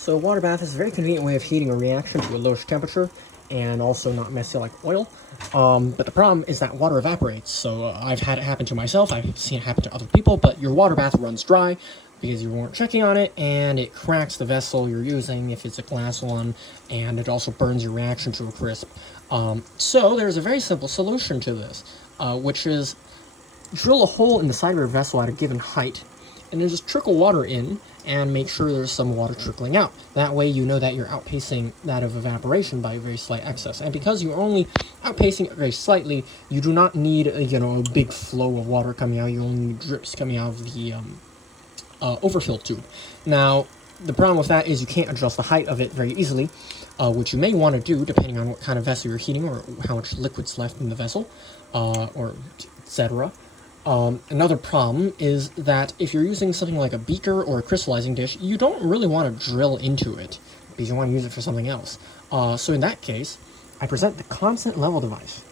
So a water bath is a very convenient way of heating a reaction to a lowish temperature and also not messy like oil. But the problem is that water evaporates. So I've had it happen to myself, I've seen it happen to other people, but your water bath runs dry because you weren't checking on it, and it cracks the vessel you're using if it's a glass one, and it also burns your reaction to a crisp. So there's a very simple solution to this, which is drill a hole in the side of your vessel at a given height, and then just trickle water in and make sure there's some water trickling out. That way you know that you're outpacing that of evaporation by a very slight excess. And because you're only outpacing it very slightly, you do not need a big flow of water coming out. You only need drips coming out of the overfill tube. Now, the problem with that is you can't adjust the height of it very easily, which you may want to do depending on what kind of vessel you're heating or how much liquid's left in the vessel, or etc. Another problem is that if you're using something like a beaker or a crystallizing dish, you don't really want to drill into it because you want to use it for something else. So in that case, I present the constant level device.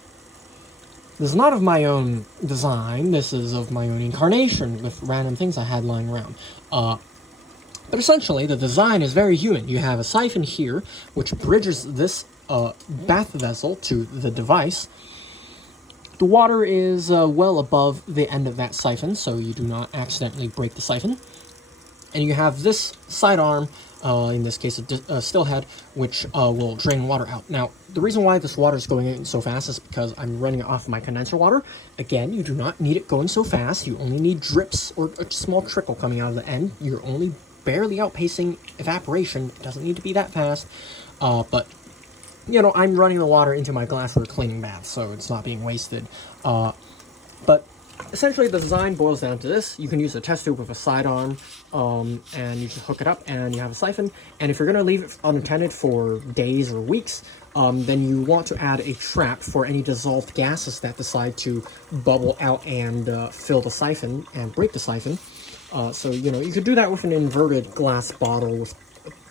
This is not of my own design, this is of my own incarnation with random things I had lying around. But essentially, the design is very human. You have a siphon here, which bridges this bath vessel to the device. The water is well above the end of that siphon, so you do not accidentally break the siphon. And you have this sidearm, in this case a still head, which will drain water out. Now, the reason why this water is going in so fast is because I'm running it off my condenser water. Again, you do not need it going so fast. You only need drips or a small trickle coming out of the end. You're only barely outpacing evaporation. It doesn't need to be that fast, but I'm running the water into my glassware cleaning bath, so it's not being wasted. But essentially, the design boils down to this. You can use a test tube with a sidearm, and you just hook it up, and you have a siphon. And if you're going to leave it unattended for days or weeks, then you want to add a trap for any dissolved gases that decide to bubble out and fill the siphon and break the siphon. So, you could do that with an inverted glass bottle with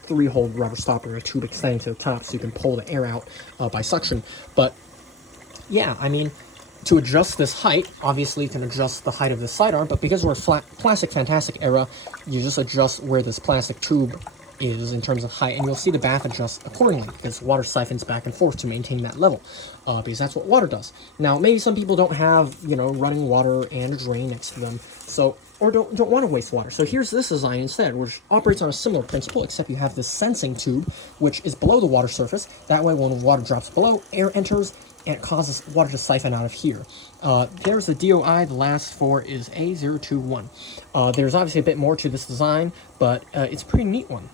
3-hole rubber stopper and a tube extending to the top so you can pull the air out by suction. But yeah, I mean, to adjust this height, obviously you can adjust the height of the sidearm, but because we're a plastic fantastic era, you just adjust where this plastic tube is in terms of height, and you'll see the bath adjust accordingly because water siphons back and forth to maintain that level, because that's what water does. Now, maybe some people don't have, running water and a drain next to them, or don't want to waste water. So here's this design instead, which operates on a similar principle, except you have this sensing tube, which is below the water surface. That way, when water drops below, air enters, and it causes water to siphon out of here. There's the DOI, the last 4 is A021. There's obviously a bit more to this design, but it's a pretty neat one.